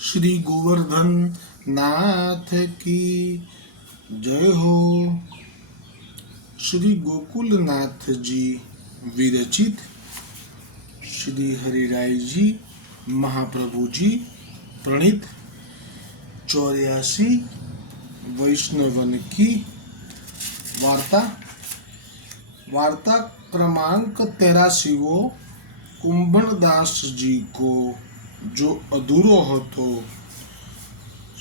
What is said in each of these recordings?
श्री गोवर्धन नाथ की जय हो। श्री गोकुलनाथ जी विरचित श्री हरिराय जी महाप्रभु जी प्रणीत 84 वैष्णवन की वार्ता। वार्ता क्रमांक 83 कुंभनदास जी को जो अधूरो હતો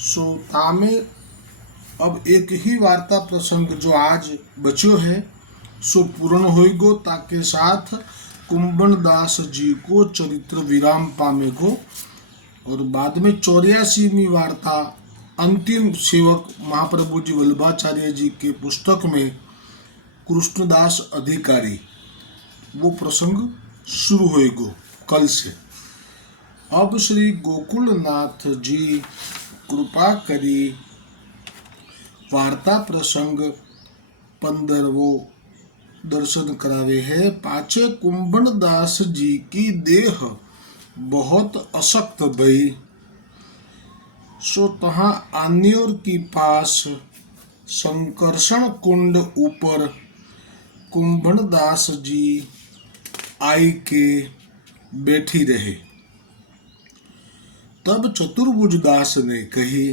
सो तामे अब एक ही वार्ता प्रसंग जो आज बचो है सो पूर्ण होएगो, ताके साथ कुंभनदास जी को चरित्र विराम पामेगो और बाद में 84वीं वार्ता अंतिम सेवक महाप्रभु जी वल्लभाचार्य जी के पुस्तक में कृष्णदास अधिकारी वो प्रसंग शुरू होएगो कल से। अब श्री गोकुलनाथ जी कृपा करी वार्ता प्रसंग 15वो दर्शन करावे है। पाचे कुंभनदास जी की देह बहुत अशक्त भई, सो तहाँ आन्योर की पास संकर्षण कुंड ऊपर कुंभनदास जी आई के बैठी रहे। तब चतुर्भुजदास ने कही,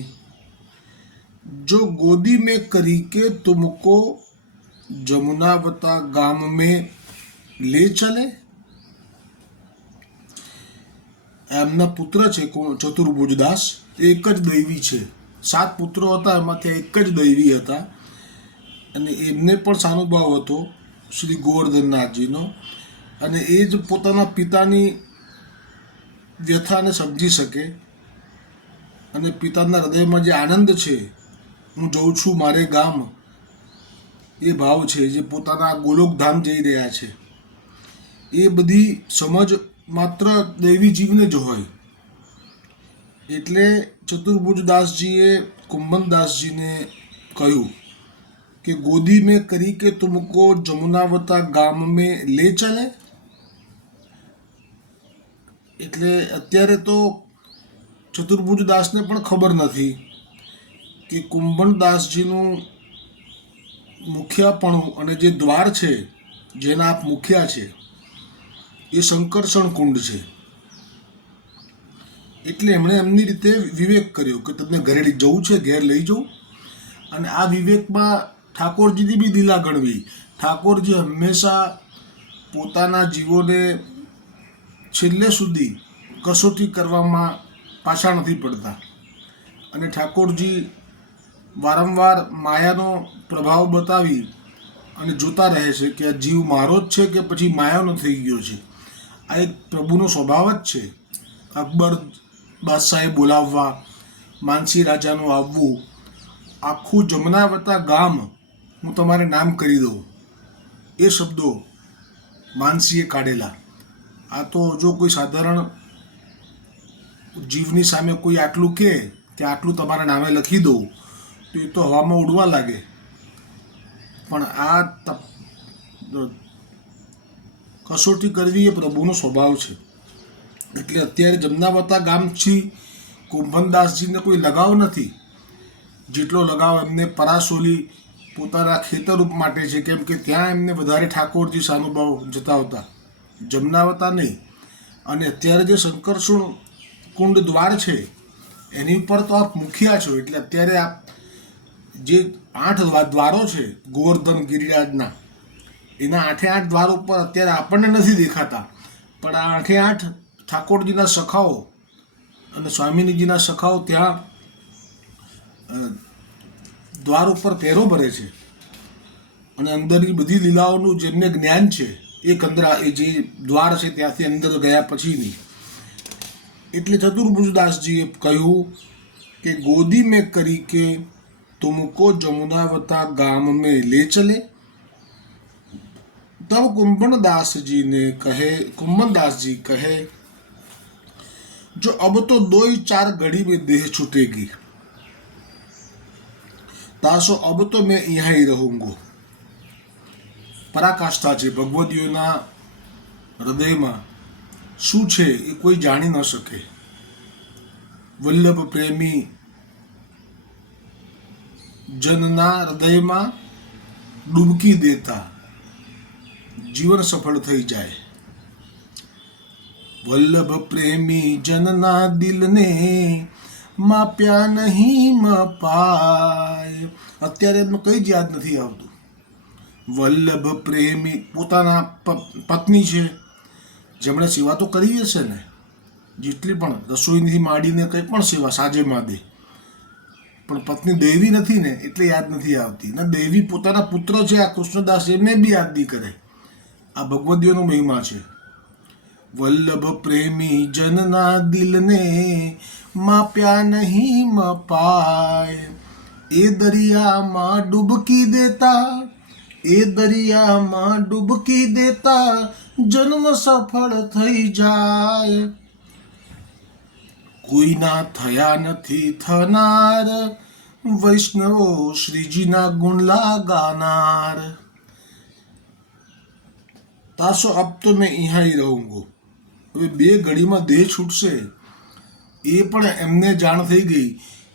जो गोदी में करी के तुमको जमुनावता गाम में ले चले। એમના પુત્ર છે ચતુર્ભુજદાસ, એક જ દૈવી છે। 7 પુત્રો હતા, એમાંથી એક જ દૈવી હતા અને એમને પણ સાનુભાવ હતો શ્રી ગોવર્ધનનાથજીનો અને એ જ પોતાના પિતાની વ્યથાને સમજી શકે અને પિતાના હૃદયમાં જે આનંદ છે, હું જઉં છું મારે ગામ, એ ભાવ છે જે પોતાના ગોલોકધામ જઈ રહ્યા છે, એ બધી સમજ માત્ર દૈવી જીવને જ હોય। એટલે ચતુર્ભુજદાસજીએ કુંભનદાસજીને કહ્યું કે ગોદી મેં કરી કે તુમકો જમુનાવતા ગામ મેં લે ચલે। એટલે અત્યારે તો ચતુર્ભુજદાસને પણ ખબર નથી કે કુંભનદાસજીનું મુખિયાપણું અને જે દ્વાર છે જેના આપ મુખિયા છે એ સંકર્ષણ કુંડ છે। એટલે એમણે એમની રીતે વિવેક કર્યો કે તમને ઘરે જવું છે, ઘેર લઈ જવું। અને આ વિવેકમાં ઠાકોરજીની બી લીલા ગણવી। ઠાકોરજી હંમેશા પોતાના જીવોને છેલ્લે સુધી કસોટી કરવામાં પાછા નથી પડતા અને ઠાકોરજી વારંવાર માયાનો પ્રભાવ બતાવી અને જોતા રહે છે કે આ જીવ મારો જ છે કે પછી માયાનો થઈ ગયો છે। આ એક પ્રભુનો સ્વભાવ જ છે। અકબર બાદશાહે બોલાવવા, માનસી રાજાનું આવવું, આખું જમનાવતા ગામ હું તમારે નામ કરી દઉં, એ શબ્દો માનસીએ કાઢેલા। આ તો જો કોઈ સાધારણ જીવની સામે કોઈ આટલું કહે કે આટલું તમારા નામે લખી દઉં તો એ તો હવામાં ઉડવા લાગે, પણ આ કસોટી કરવી એ પ્રભુનો સ્વભાવ છે। એટલે અત્યારે જમનાવતા ગામથી કુંભનદાસજીને કોઈ લગાવ નથી, જેટલો લગાવ એમને પરાસોલી પોતાના ખેતરરૂપ માટે છે, કેમ કે ત્યાં એમને વધારે ઠાકોરજી સાનુભાવ જતાવતા, જમનાવતા નહીં। અને અત્યારે જે સંકર્ષણ કુંડ દ્વાર છે એની ઉપર તો આપ મુખિયા છો, એટલે અત્યારે આપ જે 8 દ્વારો છે ગોવર્ધન ગિરિરાજના, એના 8 દ્વાર ઉપર અત્યારે આપણને નથી દેખાતા, પણ આ 8 ઠાકોરજીના સખાઓ અને સ્વામિનીજીના સખાઓ ત્યાં દ્વાર ઉપર પહેરો ભરે છે અને અંદરની બધી લીલાઓનું જેમને જ્ઞાન છે એક અંદર એ જે દ્વાર છે ત્યાંથી અંદર ગયા પછીની। એટલે ચતુર્ભુજદાસજીએ કહ્યું કે ગોદી મેં કરી કે तुमको जमुनावता गाम में ले चले। तब कुंभनदास जी ने कहे, कुंभनदास जी कहे, जो अब तो 2-4 घड़ी में देह छूटेगी, तासो अब तो मैं यहाँ ही रहूँगो। पराकाष्ठा છે ભગવદીઓના હૃદયમાં, શું છે એ કોઈ જાણી ન શકે। 2-4 ઘડી में देह छूटेगी, तासो अब तो मैं यहाँ ही रहूँगो। पराकाष्ठा છે भगवदीओना हृदय में, શું છે એ कोई जानी न सके। 2-4 घड़ी में देह छूटेगी, तासो अब तो मैं यहाँ ही रहूँगो। 2-4 घड़ी में देह छूटेगी, तासो अब तो मैं यहाँ ही रहूँगो। વલ્લભ પ્રેમી જનના હૃદયમાં ડૂબકી દેતા જીવન સફળ થઈ જાય. વલ્લભ પ્રેમી જનના દિલને માપ્યા નહીં મપાય. અત્યારે એમનું કંઈ જ યાદ નથી આવતું. વલ્લભ પ્રેમી પોતાના પત્ની છે, જેમણે સેવા તો કરી હશે ને, જેટલી પણ રસોઈથી માંડીને કંઈ પણ સેવા સાજે માદે, પણ પત્ની દૈવી નથી ને એટલે યાદ નથી આવતી. ને દૈવી પોતાના પુત્ર છે આ કૃષ્ણદાસ, એમને બી યાદ નહીં કરે. આ ભગવદીઓનો મહિમા છે. વલ્લભ પ્રેમી જનના દિલને માપ્યા નહીં મપાય. એ દરિયામાં ડૂબકી દેતા, એ દરિયામાં ડૂબકી દેતા જન્મ સફળ થઈ જાય. કોઈના થયા નથી થનાર, વૈષ્ણવો શ્રીજીના ગુણલા ગાનાર. તાસો અબ તો મેં અહીંયા ही રહુંગો. હવે 2 ઘડીમાં દેહ છૂટશે એ પણ એમને જાણ થઈ ગઈ.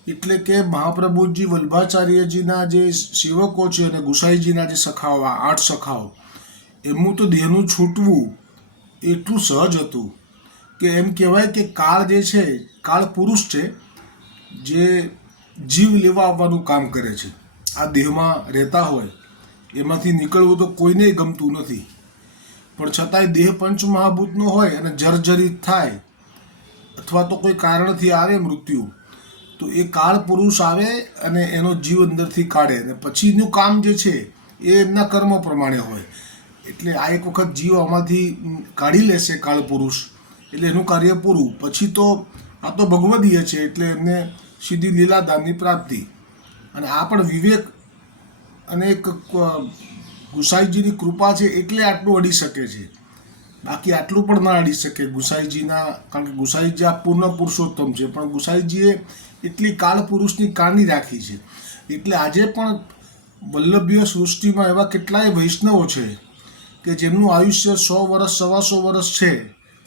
એટલે કે મહાપ્રભુજી વલ્ભાચાર્યજીના જે સેવકો છે અને ગુસાઈજીના જે સખાઓ, 8 સખાઓ, એમનું તો દેહનું છૂટવું એટલું સહજ હતું કે એમ કહેવાય કે કાળ જે છે, કાળ પુરુષ છે જે જીવ લેવા આવવાનું કામ કરે છે. આ દેહમાં રહેતા હોય એમાંથી નીકળવું તો કોઈને ગમતું નથી, પણ છતાંય દેહ પંચમહાભૂતનો હોય અને જર્જરિત થાય અથવા તો કોઈ કારણથી આવે મૃત્યુ, તો એ કાળ પુરુષ આવે અને એનો જીવ અંદરથી કાઢે અને પછીનું કામ જે છે એ એમના કર્મ પ્રમાણે હોય. એટલે આ એક વખત જીવ આમાંથી કાઢી લેશે કાળ પુરુષ, એટલે એનું કાર્ય પૂરું. પછી તો આ તો ભગવદીય છે એટલે એમને સીધી લીલાધામની પ્રાપ્તિ. અને આ પણ વિવેક અને એક ગુસાઈજીની કૃપા છે એટલે આટલું અડી શકે છે. બાકી આટલું પણ ના અડી શકે ગુસાઈજીના, કારણ કે ગુસાઈજી આ પૂર્ણ પુરુષોત્તમ છે, પણ ગુસાઈજીએ એટલી કાળ પુરુષની કાળની રાખી છે. એટલે આજે પણ વલ્લભીય સૃષ્ટિમાં એવા કેટલાય વૈષ્ણવો છે કે જેમનું આયુષ્ય 100 વર્ષ 125 વર્ષ છે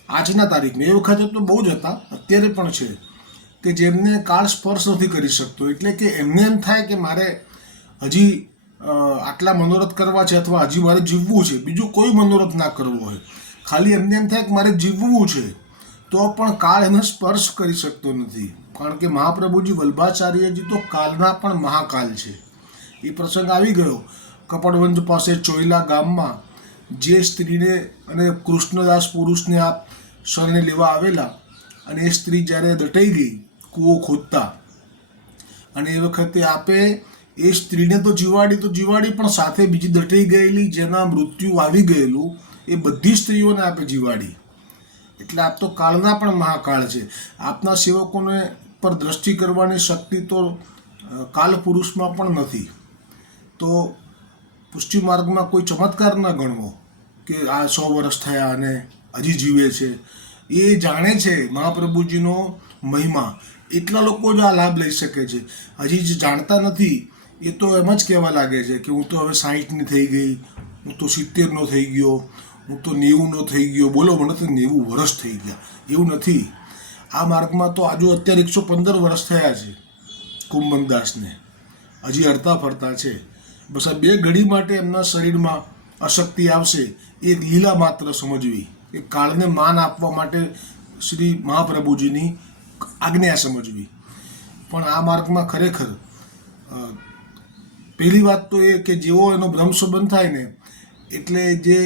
આજના તારીખમાં. એ વખતે તો બહુ જ હતા, અત્યારે પણ છે કે જેમને કાળ સ્પર્શ નથી કરી શકતો. એટલે કે એમને એમ થાય કે મારે હજી આટલા મનોરથ કરવા છે અથવા હજી મારે જીવવું છે, બીજું કોઈ મનોરથ ના કરવો હોય, ખાલી એમને એમ થાય કે મારે જીવવું છે, તો પણ કાળ એને સ્પર્શ કરી શકતો નથી. કારણ કે મહાપ્રભુજી વલ્ભાચાર્યજી તો કાળના પણ મહાકાલ છે. એ પ્રસંગ આવી ગયો કપડવંજ પાસે ચોયલા ગામમાં, જે સ્ત્રીને અને કૃષ્ણદાસ પુરુષને આ શરણે લેવા આવેલા, અને એ સ્ત્રી જ્યારે દટાઈ ગઈ કૂવો ખોદતા, અને એ વખતે આપે એ સ્ત્રીને તો જીવાડી પણ સાથે બીજી દટાઈ ગયેલી જેના મૃત્યુ આવી ગયેલું એ બધી સ્ત્રીઓને આપે જીવાડી. એટલે આપ તો કાળના પણ મહાકાળ છે. આપના સેવકોને પર દ્રષ્ટિ કરવાની શક્તિ તો કાલ પુરુષમાં પણ નથી. તો પુષ્ટિ માર્ગમાં કોઈ ચમત્કાર ન ગણવો કે આ 100 વર્ષ થયા અને હજી જીવે છે. એ જાણે છે મહાપ્રભુજીનો મહિમા, એટલા લોકો જ આ લાભ લઈ શકે છે. હજી જે જાણતા નથી એ તો એમ જ કહેવા લાગે છે કે હું તો હવે 60ની થઈ ગઈ, હું તો 70નો થઈ ગયો, હું તો 90નો થઈ ગયો. બોલો, મને તો 90 વર્ષ થઈ ગયા. એવું નથી. આ માર્ગમાં તો અત્યારે 115 વર્ષ થયા છે કુંભનદાસને, હજી હરતા ફરતા છે. બસ આ 2 ઘડી માટે એમના શરીરમાં અશક્તિ આવશે, એ લીલા માત્ર સમજવી, એ કાળને માન આપવા માટે શ્રી મહાપ્રભુજીની આજ્ઞા સમજવી. પણ આ માર્ગમાં ખરેખર પહેલી વાત તો એ કે જેવો એનો બ્રહ્મ સંબંધ થાય ને એટલે જે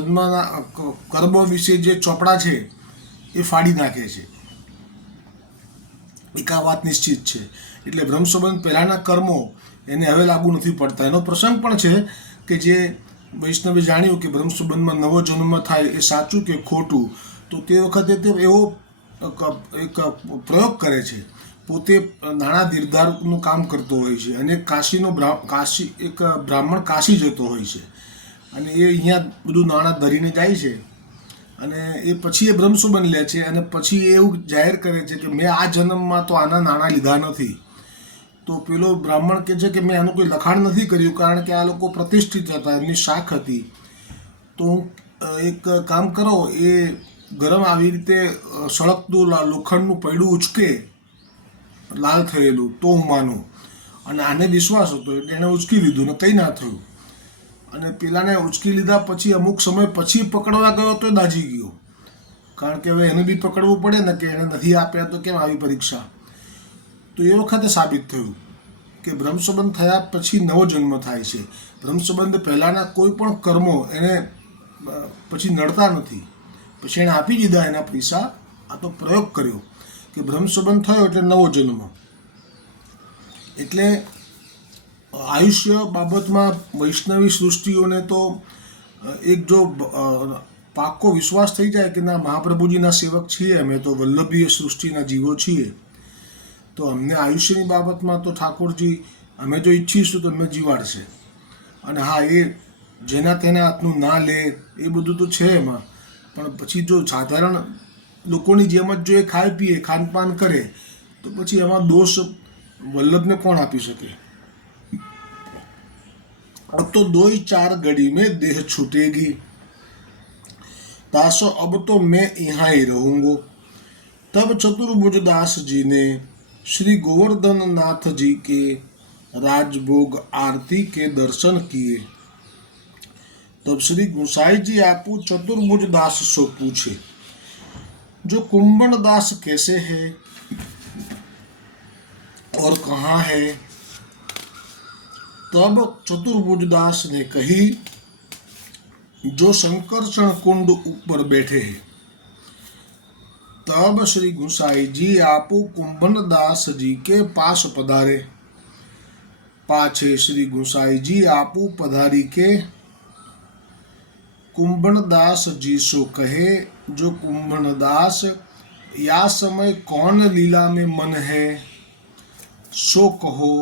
જન્મના કર્મ વિશે જે ચોપડા છે એ ફાડી નાખે છે. એક આ વાત નિશ્ચિત છે. એટલે બ્રહ્મ સંબંધ પહેલાંના કર્મો એને હવે લાગુ નથી પડતા. એનો પ્રસંગ પણ છે કે જે વૈષ્ણવે જાણ્યું કે બ્રહ્મ સંબંધમાં નવો જન્મ થાય એ સાચું કે ખોટું, તો તે વખતે તે એવો એક પ્રયોગ કરે છે. પોતે નાણાં ધીરધારનું કામ કરતો હોય છે અને એક બ્રાહ્મણ કાશી જતો હોય છે અને એ અહીંયા બધું નાણાં ધરીને જાય છે અને એ પછી એ બ્રહ્મસુબન લે છે અને પછી એ એવું જાહેર કરે છે કે મેં આ જન્મમાં તો આના નાણાં લીધા નથી. તો પેલો બ્રાહ્મણ કહે છે કે મેં આનું કોઈ લખાણ નથી કર્યું, કારણ કે આ લોકો પ્રતિષ્ઠિત હતા, એમની શાખ હતી, તો હું એક કામ કરો, એ ગરમ આવી રીતે સળગતું લોખંડનું પૈડું ઉચકે લાલ થયેલું તો હું માનું. અને આને વિશ્વાસ હતો એટલે એણે ઉચકી લીધું ને કંઈ ના થયું. અને પેલાને ઉચકી લીધા પછી અમુક સમય પછી પકડવા ગયો તો દાઝી ગયો, કારણ કે હવે એને બી પકડવું પડે ને કે એને નથી આપ્યા તો કેમ આવી પરીક્ષા. તો એ વખતે સાબિત થયું કે બ્રહ્મસંબંધ થયા પછી નવો જન્મ થાય છે. બ્રહ્મસંબંધ પહેલાંના કોઈ પણ કર્મો એને પછી નડતા નથી. પછી એણે આપી દીધા એના પૈસા. આ તો પ્રયોગ કર્યો કે બ્રહ્મસંબંધ થયો એટલે નવો જન્મ. એટલે આયુષ્ય બાબતમાં વૈષ્ણવી સૃષ્ટિઓને તો એક જો પાક્કો વિશ્વાસ થઈ જાય કે ના મહાપ્રભુજીના સેવક છીએ અમે, તો વલ્લભીય સૃષ્ટિના જીવો છીએ, તો અમને આયુષ્યની બાબતમાં તો ઠાકોરજી અમે જો ઈચ્છીશું તો અમને જીવાડશે. અને હા, એ જેના તેના હાથનું ના લે એ બધું તો છે એમાં, પણ પછી જો સાધારણ લોકોની જેમ જ જો એ ખાય પીએ ખાનપાન કરે તો પછી એમાં દોષ વલ્લભને કોણ આપી શકે. अब तो 2-4 घड़ी में देह छूटेगी, तासो अब तो मैं यहाँ ही रहूँगो. तब चतुर्भुज दास जी ने श्री गोवर्धन नाथ जी के राजभोग आरती के दर्शन किए. तब श्री गोसाई जी आपू चतुर्भुज दास सो पूछे, जो कुंभन दास कैसे है और कहाँ है. तब चतुर्भुज दास ने कही, जो संकर्षण कुंड ऊपर बैठे हैं. तब श्री गुसाई जी आपू कुंभन दास जी के पास पधारे. पाछे श्री गुसाई जी आपू पधारी के कुंभन दास जी सो कहे, जो कुंभन दास या समय कौन लीला में मन है सो कहो.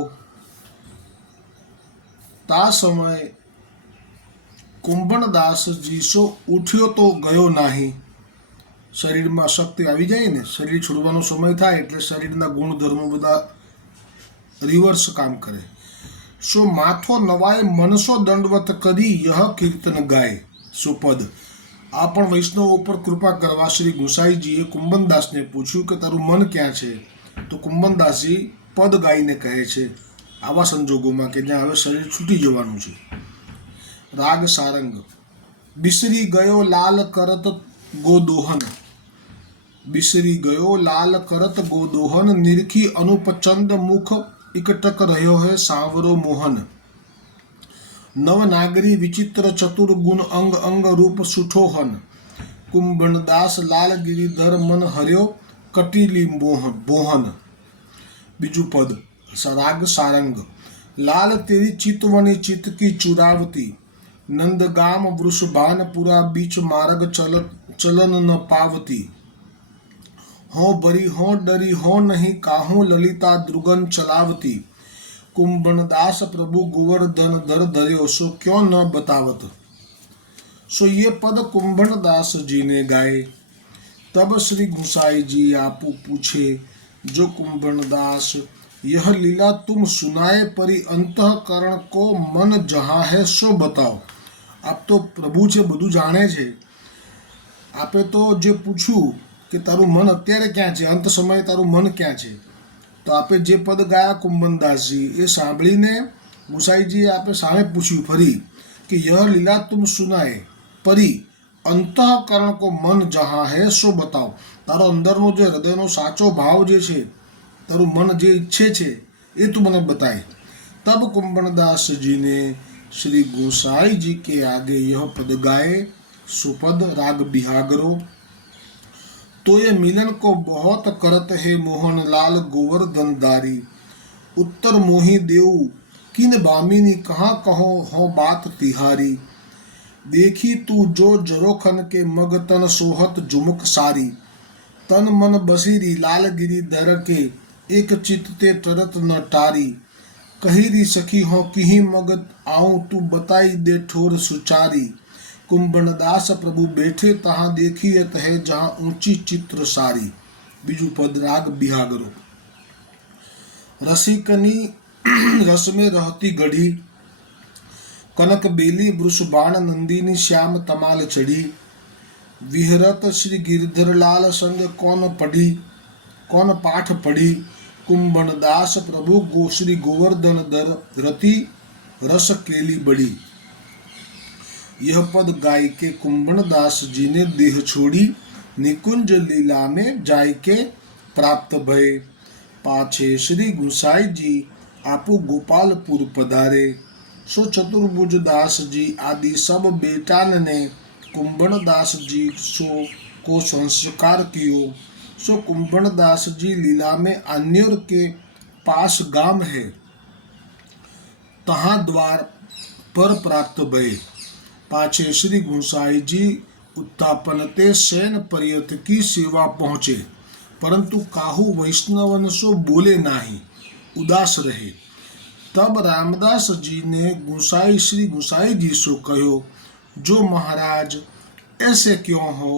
ता समय कुंभन दास जी सो उठ्यो तो गयो नहीं. શરીરમાં શક્તિ આવી જાય ને, શરીર છોડવાનો સમય થાય એટલે શરીરના ગુણધર્મો બધા રિવર્સ કામ કરે. સો માથો નવાય મનસો દંડવત કરી યહ કીર્તન ગાય. સો પદ. આ પણ વૈષ્ણવ ઉપર કૃપા કરવા શ્રી ગુસાઈજીએ કુંભનદાસને પૂછ્યું કે તારું મન ક્યાં છે. તો કુંભનદાસજી પદ ગાઈને કહે છે આવા સંજોગોમાં કે જ્યાં હવે શરીર છૂટી જવાનું છે. રાગ સારંગ. બિસરી ગયો લાલ કરત ગોદોહન. બિસરી ગયો લાલ કરત ગોદોહન, નિરખી અનુપચંદ મુખ ઇકટક રહ્યો હે સાવરો મોહન. નવ નાગરી વિચિત્ર ચતુર ગુણ અંગ અંગ રૂપ સુઠોહન. કુંભનદાસ લાલ ગિરિધર મન હર્યો કટીલી બોહન. બીજું પદ રાગ સારંગ. લાલ તેરી ચિતવની ચિત કી ચુરાવતી, નંદગામ વૃષભાનપુરા બીચ માર્ગ ચलन न पावती. हो बरी हो डरी हो नहीं काहू ललिता द्रुगन चलावती. कुंभनदास प्रभु गोवर्धन धर धर्यो सो क्यों न बतावत. सो ये पद कुंभनदास जी ने गाए. तब श्री गुसाई जी आपू पूछे, जो कुंभनदास यह लीला तुम सुनाए परी अंतःकरण को मन जहाँ है सो बताओ. आप तो प्रभु છે બધું જાણે છે, આપે તો જે પૂછ્યું કે તારું મન અત્યારે ક્યાં છે, અંત સમયે તારું મન ક્યાં છે, તો આપે જે પદ ગાયા કુંભનદાસજી એ સાંભળીને ગુસાઈજીએ આપે સામે પૂછ્યું ફરી કે યહ લીલા તુમ સુનાએ પરી અંતઃકરણ કો મન જहाँ હે સો બતાવો. તારો અંદરનો જે હૃદયનો સાચો ભાવ જે છે, તારું મન જે ઈચ્છે છે એ તું મને બતાય. તબ कुंभनदास जी ने श्री गोसाई जी के आगे यह पद गाए. सुपद राग बिहागरो. तो ये मिलन को बहुत करत है मोहन लाल गोवर्धन दारी. उत्तर मोही देव किन बामिनी कहाँ कहो हो बात तिहारी. देखी तू जो जरोखन के मग तन सोहत जुमुक सारी. तन मन बसीरी लाल गिरी धर के एक चित्ते तरत न टारी. कही री सखी हो किही मग आऊं तू बताई दे ठोर सुचारी. कुंभनदास प्रभु बैठे तहाँ देखियत है जहाँ ऊंची चित्र सारी. बीजू पद राग बिहागरो. रसिकनी रस में रहती गढ़ी, કનક બેલી વૃષભાણ નંદીની શ્યામ તમાલ ચઢી, વિહરત શ્રી ગિરધરલાલ સંગ કોન પાઠ પઢી, કુંભણદાસ પ્રભુ શ્રી ગોવર્ધન દર રતિ રસ કેલી બડી। यह पद गाय के कुंभणदास जी ने देह छोड़ी, निकुंज लीला में जाय के प्राप्त भय। पाछे श्री गुसाई जी आपू गोपालपुर पधारे, सो चतुर्भुज दास जी आदि सब बेटान ने कुंभणदास जी को संस्कार कियो। सो कुंभणदास जी लीला में अन्योर के पास गाम है, तहाँ द्वार पर प्राप्त भय। पाछे श्री गुसाई जी उत्थापन ते सैन पर्यत की सेवा पहुँचे, परंतु काहू वैष्णवन सो बोले नाही, उदास रहे। तब रामदास जी ने श्री गुसाई जी सो कहो, जो महाराज ऐसे क्यों हो।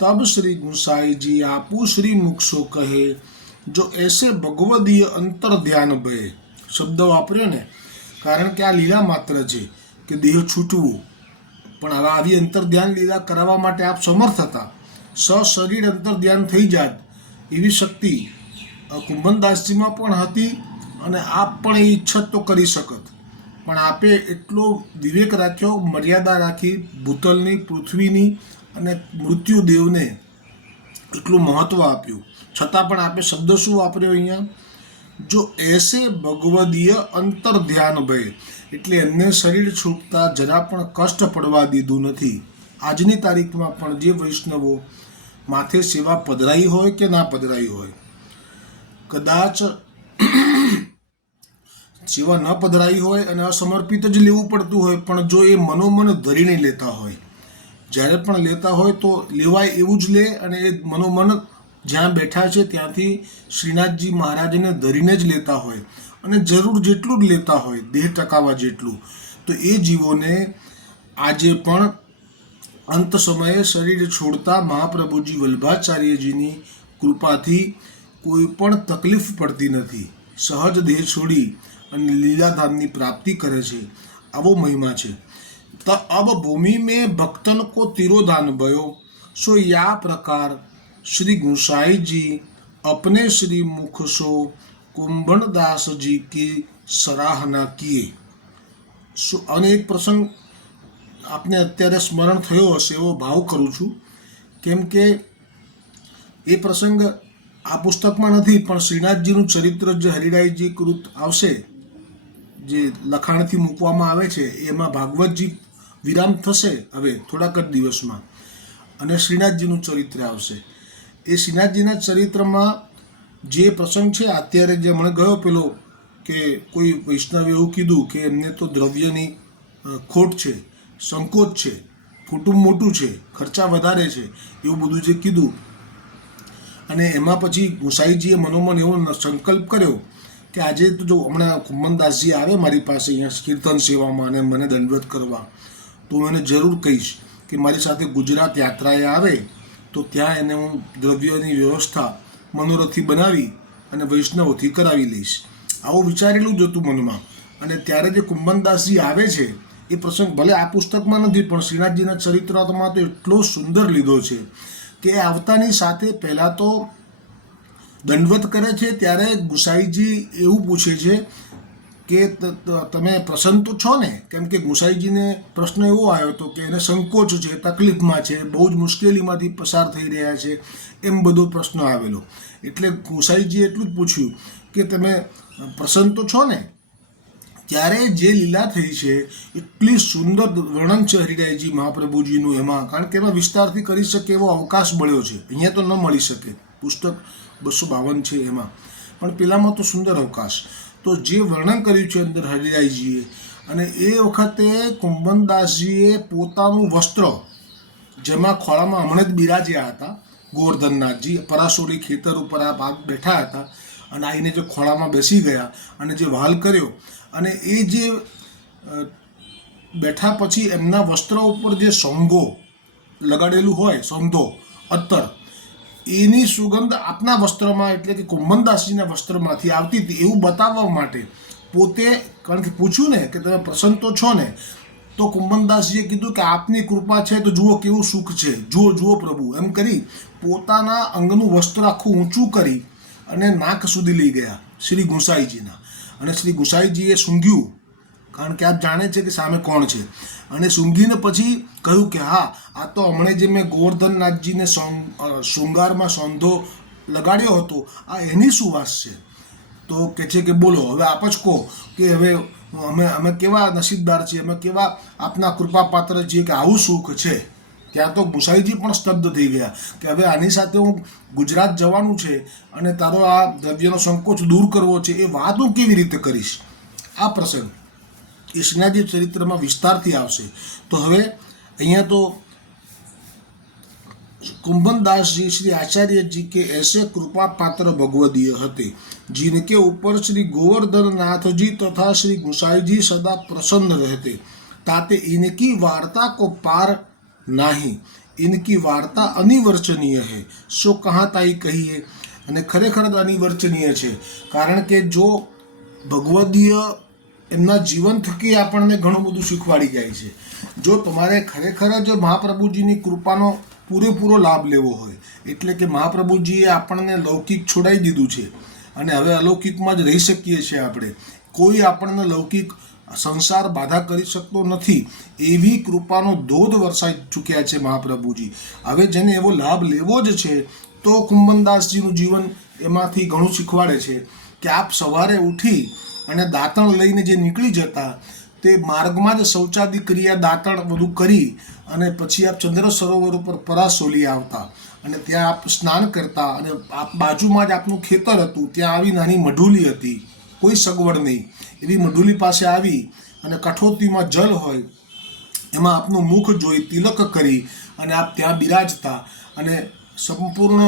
तब श्री गुसाई जी आपू श्री मुख सो कहे, जो ऐसे भगवदीय अंतर ध्यान भय। शब्द वापर्यो ने, कारण के आ लीला मात्र छे के देह छूटवू, પણ હવે આવી અંતર ધ્યાન લીલા કરાવવા માટે આપ સમર્થ હતા, સશરીર અંતર ધ્યાન થઈ જાત એવી શક્તિ કુંભનદાસજીમાં પણ હતી અને આપ પણ એ ઈચ્છત તો કરી શકત, પણ આપે એટલો વિવેક રાખ્યો, મર્યાદા રાખી, ભૂતલની, પૃથ્વીની અને મૃત્યુદેવને એટલું મહત્વ આપ્યું, છતાં પણ આપે શબ્દ શું વાપર્યો અહીંયા, જો એસે ભગવદીય અંતર ધ્યાન ભય, એટલે એમને શરીર છૂટતા જરા પણ કષ્ટ પડવા દીધું નથી। આજની તારીખમાં પણ જે વૈષ્ણવો માથે સેવા પધરાઈ હોય કે ના પધરાઈ હોય, કદાચ સેવા ન પધરાઈ હોય અને અસમર્પિત જ લેવું પડતું હોય, પણ જો એ મનોમન ધરીને લેતા હોય, જ્યારે પણ લેતા હોય તો લેવાય એવું જ લે અને એ મનોમન જ્યાં બેઠા છે ત્યાંથી શ્રીનાથજી મહારાજને ધરીને જ લેતા હોય અને જરૂર જેટલું જ લેતા હોય, દેહ ટકાવા જેટલું, તો એ જીવોને આજે પણ અંત સમયે શરીર છોડતા મહાપ્રભુજી વલ્ભાચાર્યજીની કૃપાથી કોઈ પણ તકલીફ પડતી નથી, સહજ દેહ છોડી અને લીલાધામની પ્રાપ્તિ કરે છે, આવો મહિમા છે। તો અબ ભૂમિ में भक्तन को तिरोधान भयो, सो या प्रकार श्री गुसाई जी अपने श्री मुख सो कुंभणदास जी की सराहना किए। અને એક પ્રસંગ આપને અત્યારે સ્મરણ થયો હશે એવો ભાવ કરું છું, કેમ કે એ પ્રસંગ આ પુસ્તકમાં નથી, પણ શ્રીનાથજીનું ચરિત્ર જે હરિરાયજી કૃત આવશે, જે લખાણથી મૂકવામાં આવે છે, એમાં ભાગવતજી વિરામ થશે હવે થોડાક જ દિવસમાં અને શ્રીનાથજીનું ચરિત્ર આવશે। એ શ્રીનાથજીના ચરિત્રમાં જે પ્રસંગ છે, અત્યારે જે મને ગયો પેલો કે કોઈ વૈષ્ણવે એવું કીધું કે એમને તો દ્રવ્યની ખોટ છે, સંકોચ છે, કુટુંબ મોટું છે, ખર્ચા વધારે છે, એવું બધું જે કીધું, અને એમાં પછી ગુસાઈજીએ મનોમન એવો સંકલ્પ કર્યો કે આજે તો જો હમણાં કુંભનદાસજી આવે મારી પાસે અહીંયા કીર્તન સેવામાં અને મને દંડવત કરવા, તો હું એને જરૂર કહીશ કે મારી સાથે ગુજરાત યાત્રાએ આવે તો ત્યાં એને હું દ્રવ્યની વ્યવસ્થા મનોરથી બનાવી અને વૈષ્ણવોથી કરાવી લઈશ, આવું વિચારેલું જ હતું મનમાં। અને ત્યારે જે કુંભનદાસજી આવે છે એ પ્રસંગ ભલે આ પુસ્તકમાં નથી, પણ શ્રીનાથજીના ચરિત્રમાં તો એટલો સુંદર લીધો છે કે આવતાની સાથે પહેલાં તો દંડવત કરે છે, ત્યારે ગુસાઈજી એવું પૂછે છે કે તમે પ્રસન્ન તો છો ને, કેમ કે ગુસાઈજીને પ્રશ્ન એવો આવ્યો હતો કે એને સંકોચ છે, તકલીફમાં છે, બહુ જ મુશ્કેલીમાંથી પસાર થઈ રહ્યા છે, એમ બધો પ્રશ્ન આવેલો, એટલે ગુસાઈજીએ એટલું જ પૂછ્યું કે તમે પ્રસન્ન તો છો ને। ત્યારે જે લીલા થઈ છે એટલી સુંદર વર્ણન છે હરિરાયજી મહાપ્રભુજીનું એમાં, કારણ કે એમાં વિસ્તારથી કરી શકે એવો અવકાશ મળ્યો છે, અહીંયા તો ન મળી શકે, પુસ્તક 252 છે એમાં, પણ પેલામાં તો સુંદર અવકાશ, તો જે વર્ણન કર્યું છે અંદર હરિરાયજીએ, અને એ વખતે કુંભનદાસજીએ પોતાનું વસ્ત્ર, જેમાં ખોળામાં હમણાં જ બિરાજ્યા હતા ગોવર્ધનનાથજી, પરાસોરી ખેતર ઉપર આ ભાગ બેઠા હતા અને આવીને જે ખોળામાં બેસી ગયા અને જે વહાલ કર્યો, અને એ જે બેઠા પછી એમના વસ્ત્ર ઉપર જે સોંગો લગાડેલું હોય, સોંધો અત્તર, એની સુગંધ આપના વસ્ત્રમાં એટલે કે કુંભનદાસજીના વસ્ત્રમાંથી આવતી હતી એવું બતાવવા માટે પોતે, કારણ કે પૂછ્યું ને કે તમે પ્રસન્ન તો છો ને, તો કુંભનદાસજીએ કીધું કે આપની કૃપા છે તો જુઓ કેવું સુખ છે, જુઓ જુઓ પ્રભુ, એમ કરી પોતાના અંગનું વસ્ત્ર આખું ઊંચું કરી અને નાક સુધી લઈ ગયા શ્રી ગુસાઈજીના. અને શ્રી ગુસાઈજીએ સૂંઘ્યું, કારણ કે આપ જાણે છે કે સામે કોણ છે, અને સૂંઘીને પછી કહ્યું કે હા, આ તો હમણાં જે મેં ગોવર્ધનનાથજીને શૃંગારમાં સોંધો લગાડ્યો હતો, આ એની સુવાસ છે. તો કહે છે કે બોલો હવે આપ જ કહો કે હવે અમે કેવા નસીબદાર છીએ, અમે કેવા આપના કૃપાપાત્ર છીએ કે આવું સુખ છે. ત્યાં તો ગુસાઈજી પણ સ્તબ્ધ થઈ ગયા કે હવે આની સાથે હું ગુજરાત જવાનું છે અને તારો આ દ્રવ્યનો સંકોચ દૂર કરવો છે, એ વાત હું કેવી રીતે કરીશ. આ પ્રસંગ એ શ્રીનાથજી ચરિત્રમાં વિસ્તારથી આવશે. તો હવે અહીંયા તો कुंभनदासजी श्री आचार्य जी के ऐसे कृपा पात्र भगवदीय हते जिनके ऊपर श्री गोवर्धन नाथ जी तथा श्री गुसाई जी सदा प्रसन्न रहते, ताते इनकी वार्ता को पार नहीं, इनकी वार्ता अनिवर्चनीय है, सो कहाँ ताई कहिए. અને ખરેખર અનિવર્ચનીય છે, કારણ કે જો ભગવદીય એમના જીવન થકી આપણને ઘણું બધું શીખવાડી જાય છે. જો તમારે ખરેખર જ મહાપ્રભુજીની કૃપાનો પૂરેપૂરો લાભ લેવો હોય, એટલે કે મહાપ્રભુજીએ આપણને લૌકિક છોડાવી દીધું છે અને હવે અલૌકિકમાં જ રહી શકીએ છીએ આપણે, કોઈ આપણને લૌકિક સંસાર બાધા કરી શકતો નથી, એવી કૃપાનો ધોધ વરસાઈ ચૂક્યા છે મહાપ્રભુજી. હવે જેને એવો લાભ લેવો જ છે તો કુંભનદાસજીનું જીવન એમાંથી ઘણું શીખવાડે છે કે આપ સવારે ઉઠી અને દાંતણ લઈને જે નીકળી જતા, તે માર્ગમાં જ શૌચાદિ ક્રિયા દાંતણ બધું કરી અને પછી આપ ચંદ્ર સરોવર ઉપર પરાસોલી આવતા અને ત્યાં આપ સ્નાન કરતા, અને આપ બાજુમાં જ આપનું ખેતર હતું, ત્યાં આવી નાની મઢુલી હતી, કોઈ સગવડ નહીં, એવી મઢુલી પાસે આવી અને કઠોતીમાં જલ હોય એમાં આપનું મુખ જોઈ તિલક કરી અને આપ ત્યાં બિરાજતા અને સંપૂર્ણ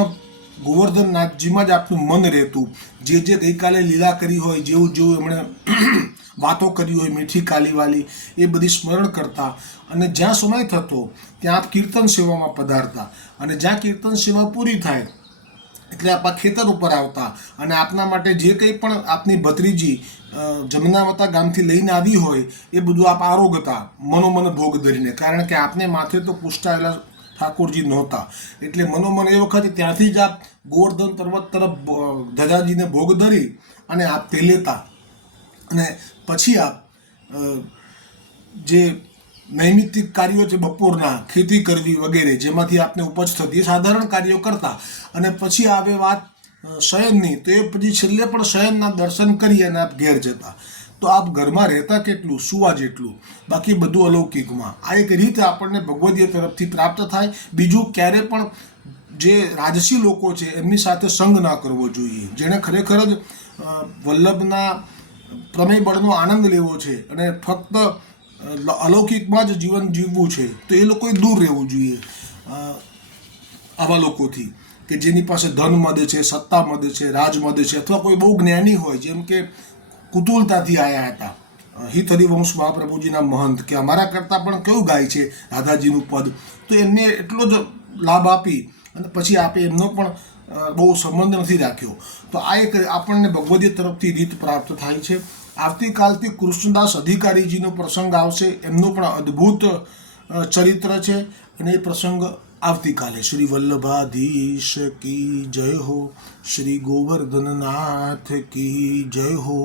ગોવર્ધનનાથજીમાં જ આપનું મન રહેતું. જે ગઈકાલે લીલા કરી હોય, જેવું જેવું એમણે વાતો કરી હોય મીઠી કાલીવાલી, એ બધી સ્મરણ કરતા અને જ્યાં સમય થતો ત્યાં આપ કીર્તન સેવામાં પધારતા અને જ્યાં કીર્તન સેવા પૂરી થાય એટલે આપ ખેતર ઉપર આવતા અને આપના માટે જે કંઈ પણ આપની ભત્રીજી જમનાવતા ગામથી લઈને આવી હોય એ બધું આપ આરોગતા મનોમન ભોગ ધરીને, કારણ કે આપને માથે તો પૂછતાયેલા ઠાકોરજી નહોતા, એટલે મનોમન એ વખતે ત્યાંથી જ આપ ગોવર્ધન પર્વત તરફ ધજાજીને ભોગ ધરી અને આપ તે લેતા. અને પછી આપ જે નૈમિત્તિક કાર્યો છે બપોરના, ખેતી કરવી વગેરે, જેમાંથી આપને ઉપજ થતી, એ સાધારણ કાર્યો કરતા અને પછી આવે વાત શયનની, તો એ પછી છેલ્લે પણ શયનના દર્શન કરી અને આપ ઘેર જતા. તો આપ ઘરમાં રહેતા કેટલું, સુવા જેટલું, બાકી બધું અલૌકિકમાં. આ એક રીત આપણને ભગવદીય તરફથી પ્રાપ્ત થાય. બીજું, ક્યારે પણ જે રાજસી લોકો છે એમની સાથે સંગ ના કરવો જોઈએ. જેણે ખરેખર જ વલ્લભના પ્રમેય બળનો આનંદ લેવો છે અને ફક્ત અલૌકિકમાં જ જીવન જીવવું છે, તો એ લોકોએ દૂર રહેવું જોઈએ આવા લોકોથી કે જેની પાસે ધન મદે છે, સત્તા મદે છે, રાજ મદે છે, અથવા કોઈ બહુ જ્ઞાની હોય, જેમ કે કુતુલતાથી આવ્યા હતા હિત હરિવંશ મહાપ્રભુજીના મહંત, કે અમારા કરતાં પણ કયું ગાય છે રાધાજીનું પદ, તો એમને એટલો જ લાભ આપી અને પછી આપે એમનો પણ બહુ સંબંધ નથી રાખ્યો. તો આ એક આપણને ભગવદીય તરફથી રીત પ્રાપ્ત થાય છે. આવતીકાલથી કૃષ્ણદાસ અધિકારીજીનો પ્રસંગ આવશે, એમનું પણ અદ્ભુત ચરિત્ર છે અને એ પ્રસંગ આવતીકાલે. શ્રી વલ્લભાધીશ કી જય હો, શ્રી ગોવર્ધનનાથ કી જય હો.